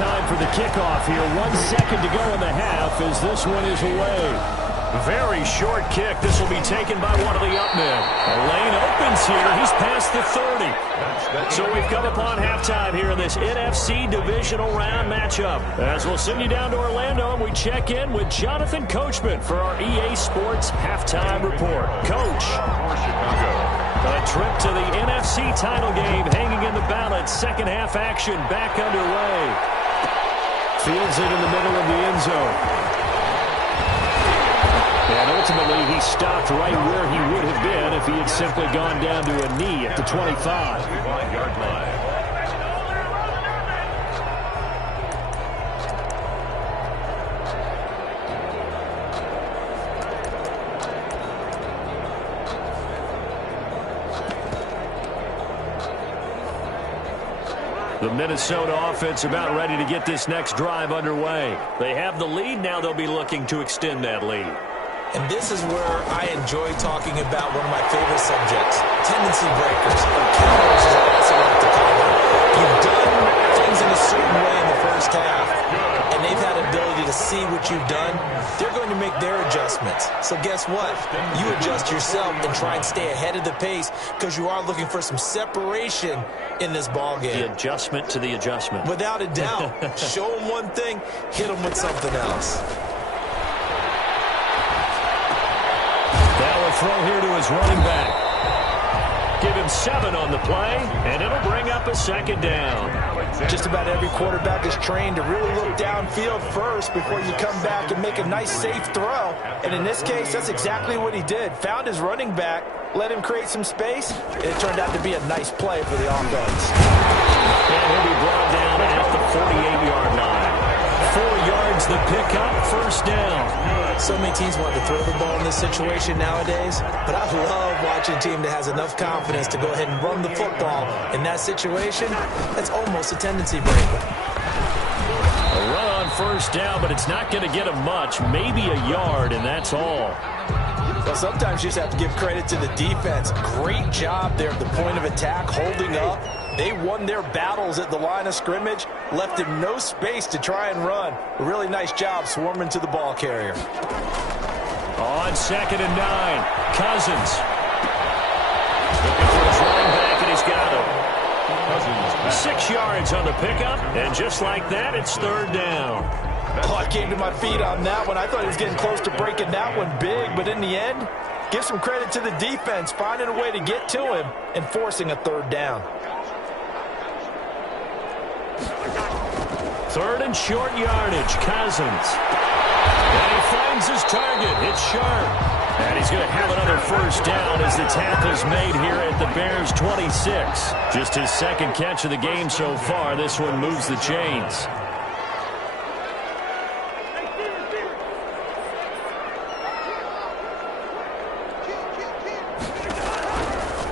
time for the kickoff here. 1 second to go in the half as this one is away. Very short kick. This will be taken by one of the up men. A lane opens here. He's past the 30. So we've come upon halftime here in this NFC divisional round matchup. As we'll send you down to Orlando, and we check in with Jonathan Coachman for our EA Sports halftime report. Coach. A trip to the NFC title game hanging in the balance. Second half action back underway. Fields it in the middle of the end zone. And ultimately, he stopped right where he would have been if he had simply gone down to a knee at the 25-yard line. The Minnesota offense about ready to get this next drive underway. They have the lead. Now they'll be looking to extend that lead. And this is where I enjoy talking about one of my favorite subjects, tendency breakers, or counters as I also like to call them. You've done things in a certain way in the first half, and they've had the ability to see what you've done. They're going to make their adjustments. So guess what? You adjust yourself and try and stay ahead of the pace because you are looking for some separation in this ball game. The adjustment to the adjustment. Without a doubt. Show them one thing, hit them with something else. Now a throw here to his running back. Give him 7 on the play, and it'll bring up a second down. Just about every quarterback is trained to really look downfield first before you come back and make a nice, safe throw. And in this case, that's exactly what he did. Found his running back, let him create some space, and it turned out to be a nice play for the offense. And he'll be brought down at the 48-yard line. 4 yards the pickup, first down. So many teams want to throw the ball in this situation nowadays, but I love watching a team that has enough confidence to go ahead and run the football. In that situation, that's almost a tendency breaker. A run on first down, but it's not going to get him much, maybe a yard, and that's all. Well, sometimes you just have to give credit to the defense. Great job there at the point of attack, holding up. They won their battles at the line of scrimmage, left him no space to try and run. A really nice job swarming to the ball carrier. On 2nd and 9, Cousins. Looking for his running back, and he's got him. 6 yards on the pickup, and just like that, it's third down. Oh, I came to my feet on that one. I thought he was getting close to breaking that one big, but in the end, give some credit to the defense, finding a way to get to him and forcing a third down. 3rd and short yardage, Cousins. And he finds his target. It's Sharp. And he's going to have another first down as the tackle's made here at the Bears' 26. Just his second catch of the game so far. This one moves the chains.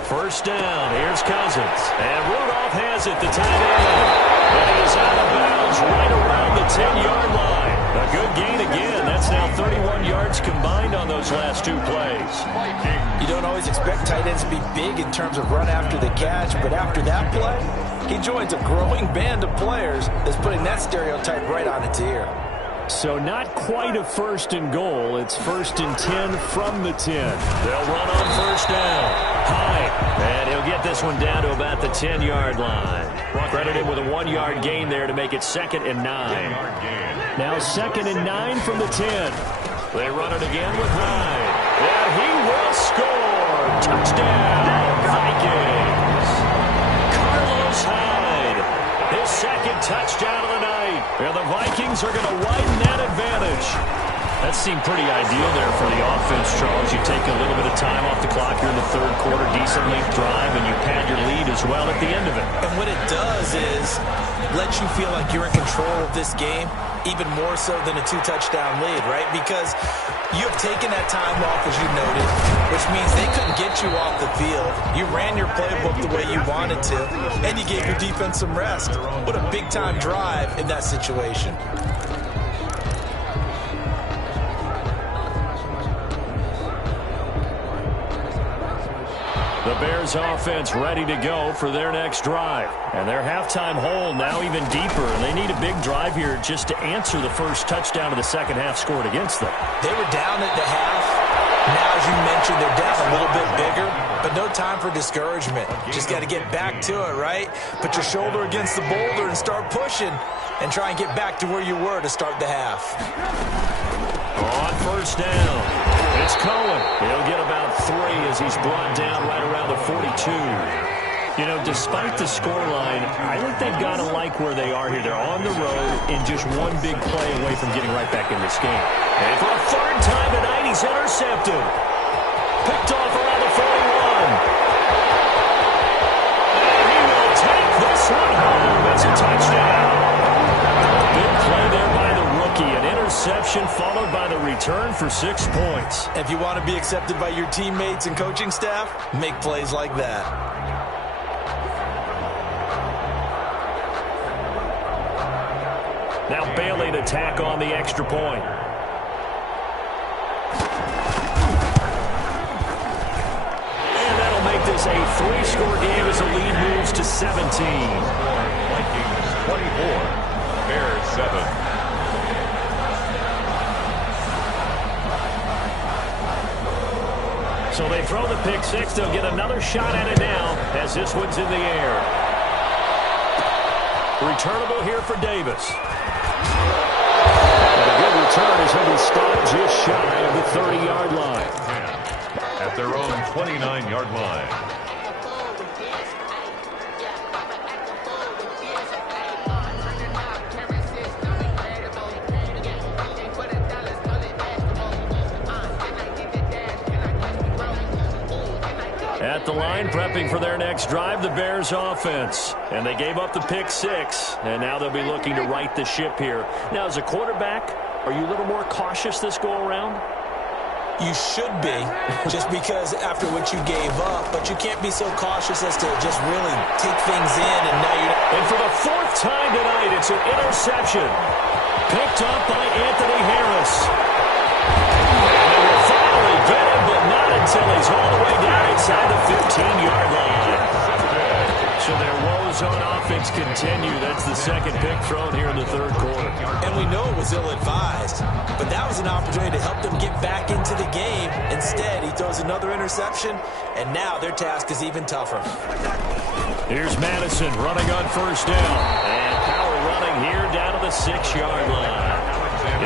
First down. Here's Cousins. And Rudolph has it, the tight end. And he is out of bounds right around the 10-yard line. A good gain again. That's now 31 yards combined on those last 2 plays. You don't always expect tight ends to be big in terms of run after the catch, but after that play, he joins a growing band of players that's putting that stereotype right on its ear. So not quite a 1st and goal. It's 1st and 10 from the 10. They'll run on first down. High. And he'll get this one down to about the 10-yard line. Credit him with a 1-yard gain there to make it 2nd and 9. Now 2nd and 9 from the 10. They run it again with Hyde. And he will score. Touchdown, Vikings. Carlos Hyde. His 2nd touchdown of the night. And the Vikings are going to widen that advantage. That seemed pretty ideal there for the offense, Charles. You take a little bit of time off the clock here in the 3rd quarter, decent length drive, and you pad your lead as well at the end of it. And what it does is let you feel like you're in control of this game, even more so than a 2-touchdown lead, right? Because you have taken that time off, as you noted, which means they couldn't get you off the field. You ran your playbook the way you wanted to, and you gave your defense some rest. What a big-time drive in that situation. The Bears offense ready to go for their next drive. And their halftime hole now even deeper, and they need a big drive here just to answer the first touchdown of the second half scored against them. They were down at the half. Now, as you mentioned, they're down a little bit bigger, but no time for discouragement. Just got to get back to it, right? Put your shoulder against the boulder and start pushing and try and get back to where you were to start the half. On first down, it's Cohen. He'll get about 3 as he's brought down right around the 42. You know, despite the scoreline, I think they've got to like where they are here. They're on the road and just one big play away from getting right back in this game. And for a third time tonight, he's intercepted. Picked off around the 41. And he will take this one home. It's a touchdown. Big play there by the rookie. An interception followed by the return for 6 points. If you want to be accepted by your teammates and coaching staff, make plays like that. Now Bailey to tack on the extra point. And that'll make this a 3-score game as the lead moves to 17. Vikings 24, Bears 7. So they throw the pick 6. They'll get another shot at it now as this one's in the air. Returnable here for Davis. And a good return as he'll be stopped just shy of the 30-yard line. At their own 29-yard line. At the line, prepping for their next drive, the Bears offense. And they gave up the pick 6, and now they'll be looking to right the ship here. Now, as a quarterback, are you a little more cautious this go-around? You should be, just because after what you gave up, but you can't be so cautious as to just really take things in, and now you're... And for the 4th time tonight, it's an interception. Picked up by Anthony Harris. And they will finally get him, but not until he's all the way down inside the 15-yard line. So their woes on offense continue. That's the second pick thrown here in the 3rd quarter. And we know it was ill-advised, but that was an opportunity to help them get back into the game. Instead, he throws another interception, and now their task is even tougher. Here's Madison running on first down. And power running here down to the 6-yard line.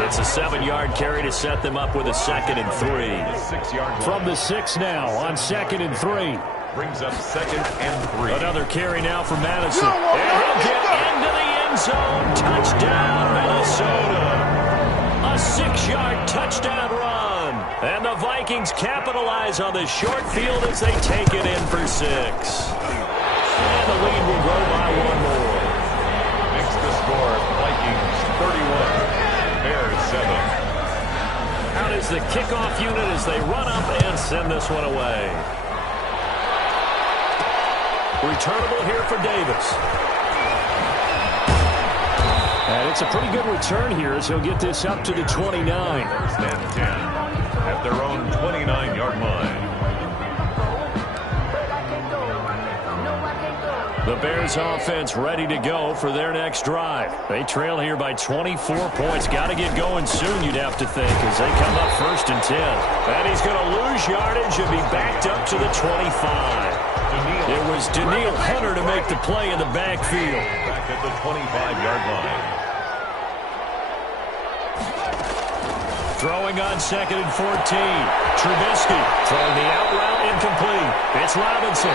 It's a 7-yard carry to set them up with a 2nd and 3. From the 6 now on 2nd and 3. Brings up 2nd and 3. Another carry now for Madison. And he'll get into the end zone. Touchdown, Minnesota. A 6-yard touchdown run. And the Vikings capitalize on the short field as they take it in for 6. And the lead will grow by 1 more. Makes the score Vikings 31, Bears 7. Out is the kickoff unit as they run up and send this one away. Returnable here for Davis. And it's a pretty good return here as he'll get this up to the 29. 1st and 10 at their own 29-yard line. The Bears offense ready to go for their next drive. They trail here by 24 points. Got to get going soon, you'd have to think, as they come up 1st and 10. And he's going to lose yardage and be backed up to the 25. It was Daniil Hunter to make the play in the backfield. Back at the 25-yard line. Throwing on 2nd and 14. Trubisky throwing the out route incomplete. It's Robinson.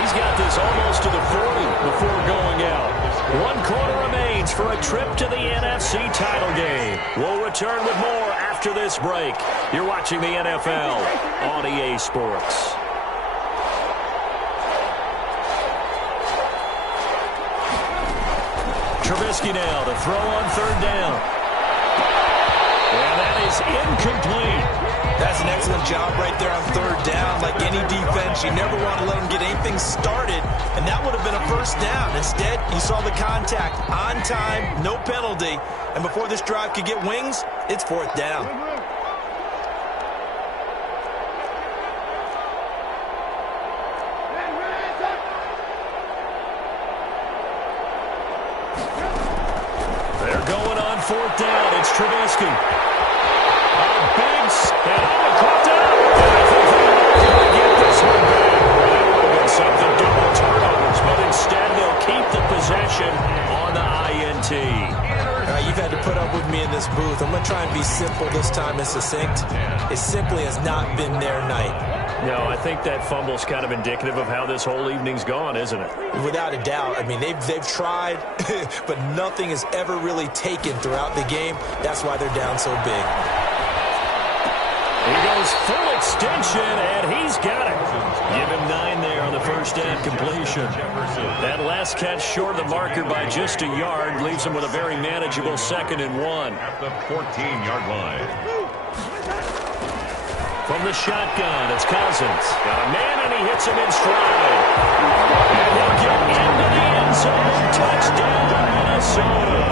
He's got this almost to the 40 before going out. 1 quarter remains for a trip to the NFC title game. We'll return with more after this break. You're watching the NFL on EA Sports. Trubisky now to throw on 3rd down. And that is incomplete. That's an excellent job right there on 3rd down. Like any defense, you never want to let them get anything started, and that would have been a 1st down. Instead, you saw the contact on time, no penalty, and before this drive could get wings, it's 4th down. going on fourth down. It's Trubisky. A big snap. Caught down. And I think they're going to get this one back. That would have been something. Double turnovers. But instead, they'll keep the possession on the INT. All right, you've had to put up with me in this booth. I'm going to try and be simple this time and succinct. It simply has not been their night. No, I think that fumble's kind of indicative of how this whole evening's gone, isn't it? Without a doubt. I mean, they've tried, but nothing has ever really taken throughout the game. That's why they're down so big. He goes full extension, and he's got it. Give him 9 there on the first down completion. That last catch short of the marker by just a yard leaves him with a very manageable 2nd and 1. At the 14-yard line. From the shotgun, it's Cousins. Got a man, and he hits him in stride. And he'll get into the end zone. Touchdown, Minnesota.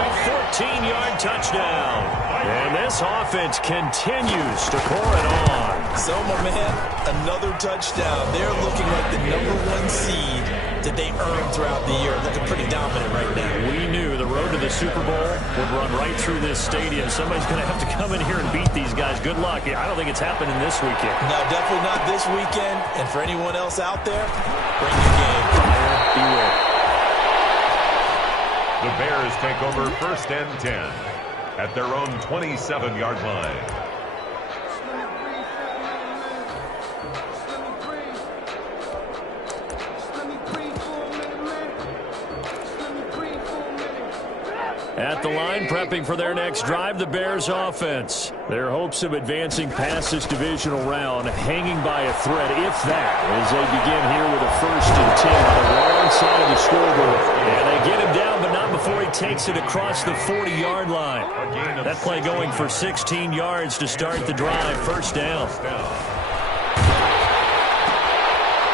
A 14-yard touchdown. And this offense continues to pour it on. So, my man, another touchdown. They're looking like the #1 seed that they earned throughout the year. Looking pretty dominant right now. We knew the road to the Super Bowl would run right through this stadium. Somebody's going to have to come in here and beat these guys. Good luck. I don't think it's happening this weekend. No, definitely not this weekend. And for anyone else out there, bring your game. Beware. The Bears take over 1st and 10 at their own 27-yard line. At the line, prepping for their next drive, the Bears offense. Their hopes of advancing past this divisional round hanging by a thread, if that, as they begin here with a 1st and 10 on the wrong side of the scoreboard. And they get him down, but not before he takes it across the 40-yard line. That play going for 16 yards to start the drive. 1st down.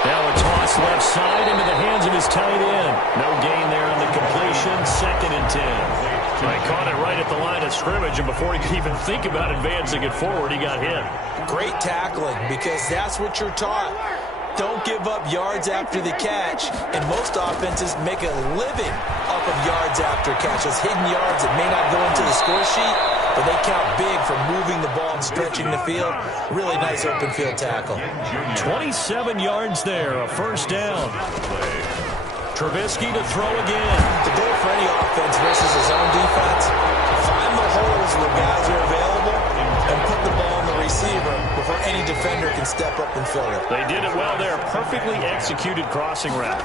Now a toss left side into the hands of his tight end. No gain there on the completion. 2nd and 10. He caught it right at the line of scrimmage, and before he could even think about advancing it forward, he got hit. Great tackling, because that's what you're taught. Don't give up yards after the catch, and most offenses make a living off of yards after catches. Hidden yards that may not go into the score sheet, but they count big for moving the ball and stretching the field. Really nice open field tackle. 27 yards there, a 1st down. Trubisky to throw again. The goal for any offense versus his own defense, find the holes where guys are available and put the ball on the receiver before any defender can step up and fill it. They did it well there. Perfectly executed crossing route.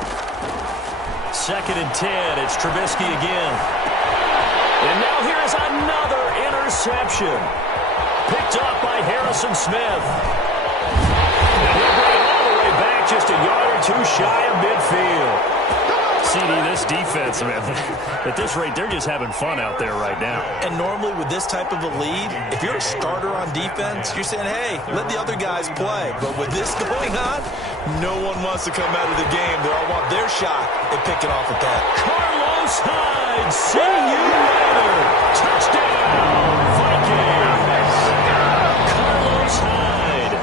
2nd and 10. It's Trubisky again. And now here's another interception. Picked up by Harrison Smith. And he'll bring it all the way back just a yard or 2 shy of midfield. CD, this defense, man, at this rate, they're just having fun out there right now. And normally with this type of a lead, if you're a starter on defense, you're saying, hey, let the other guys play. But with this going on, no one wants to come out of the game. They all want their shot at picking off at that. Carlos Hyde, see you later. Touchdown, Vikings. Carlos Hyde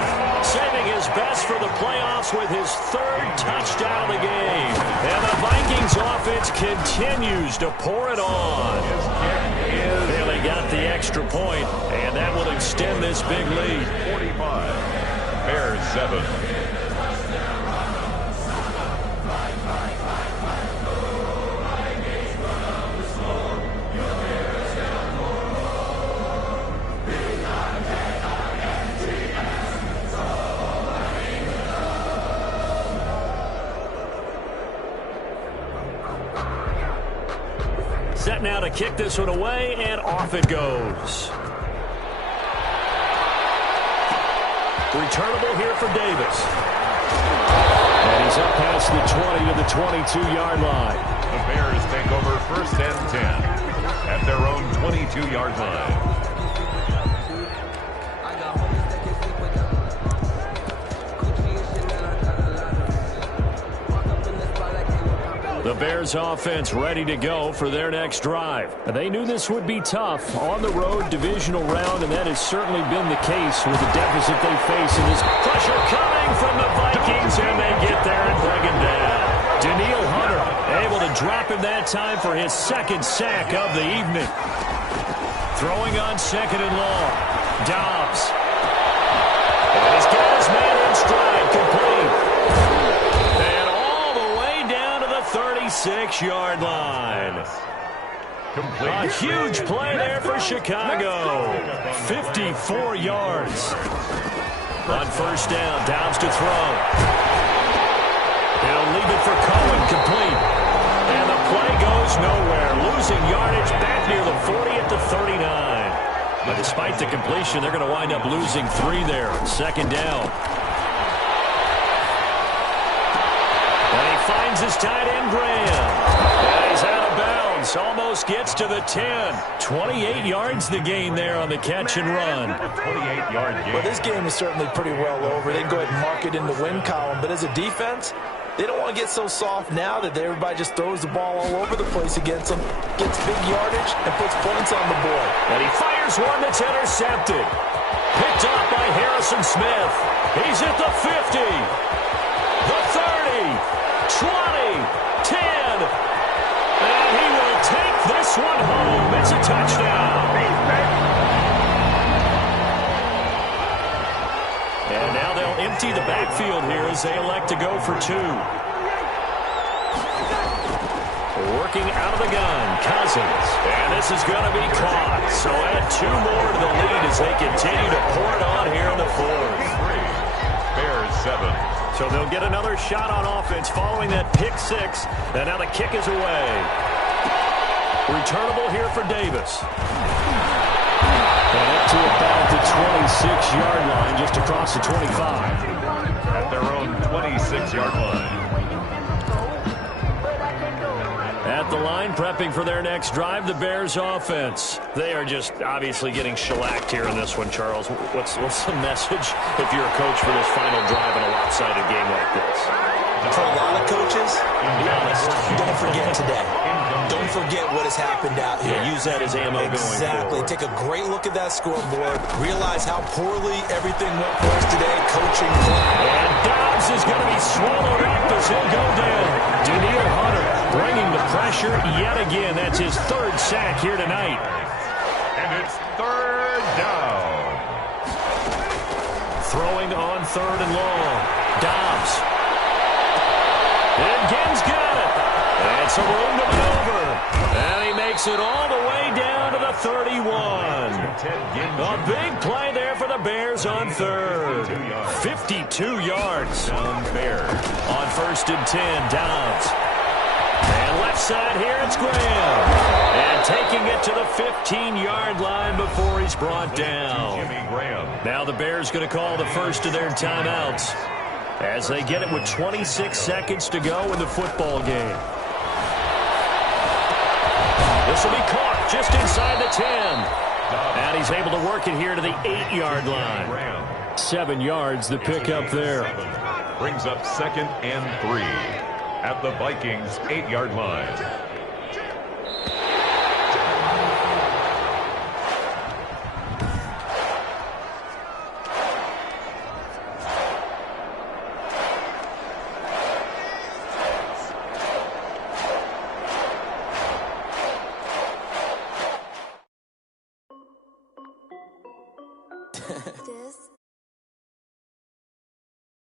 saving his best for the playoffs with his 3rd touchdown of the game. And the Vikings offense continues to pour it on. And they got the extra point, and that will extend this big lead. 45. Bears 7. Set now to kick this one away, and off it goes. Returnable here for Davis. And he's up past the 20 to the 22-yard line. The Bears take over 1st and 10 at their own 22-yard line. The Bears offense ready to go for their next drive. They knew this would be tough on the road divisional round, and that has certainly been the case with the deficit they face in this pressure coming from the Vikings, and they get there and bring him down. Daniil Hunter able to drop him that time for his second sack of the evening. Throwing on second and long. Dobbs. And he's got his man in stride, complete. And all the way down to the 36-yard line. A huge play there for Chicago. 54 yards. On first down, Dobbs to throw. He'll leave it for Cohen, complete. And the play goes nowhere. Losing yardage back near the 40 at the 39. But despite the completion, they're going to wind up losing 3 there. Second down. And he finds his tight end, Graham. And he's out of bounds. Almost gets to the 10. 28 yards the gain there on the catch and run. 28-yard gain. Well, this game is certainly pretty well over. They can go ahead and mark it in the win column. But as a defense, they don't want to get so soft now that everybody just throws the ball all over the place against them, gets big yardage, and puts points on the board. And he fires one that's intercepted. Picked up by Harrison Smith. He's at the 50, the 30, 20, 10. And he will take this one home. It's a touchdown. And now they'll empty the backfield here as they elect to go for 2. Working out of the gun, Cousins. And this is going to be caught. So add 2 more to the lead as they continue to pour it on here in the 4th. Bears 7. So they'll get another shot on offense following that pick 6. And now the kick is away. Returnable here for Davis. And up to about the 26-yard line, just across the 25. At their own 26-yard line. At the line, prepping for their next drive, the Bears offense. They are just obviously getting shellacked here in this one, Charles. What's the message if you're a coach for this final drive in a lopsided game like this? For a lot of coaches, be honest, don't forget today. Don't forget what has happened out here. Yeah, use that as ammo going forward. Exactly. Take a great look at that scoreboard. Realize how poorly everything went for us today, coaching. And Dobbs is going to be swallowed up as he'll go down. Daniil Hunter bringing the pressure yet again. That's his 3rd sack here tonight. And it's 3rd down. Throwing on 3rd and long. Dobbs. And Gibbs got it. And some room to maneuver. And he makes it all the way down to the 31. A big play there for the Bears on 3rd. 52 yards. Bears. On 1st and 10, Dobbs. And left side here, it's Graham. And taking it to the 15-yard line before he's brought down. Jimmy Graham. Now the Bears going to call the first of their timeouts as they get it with 26 seconds to go in the football game. This will be caught just inside the 10. And he's able to work it here to the 8-yard line. 7 yards, the pickup there. Brings up 2nd and 3 at the Vikings' 8-yard line.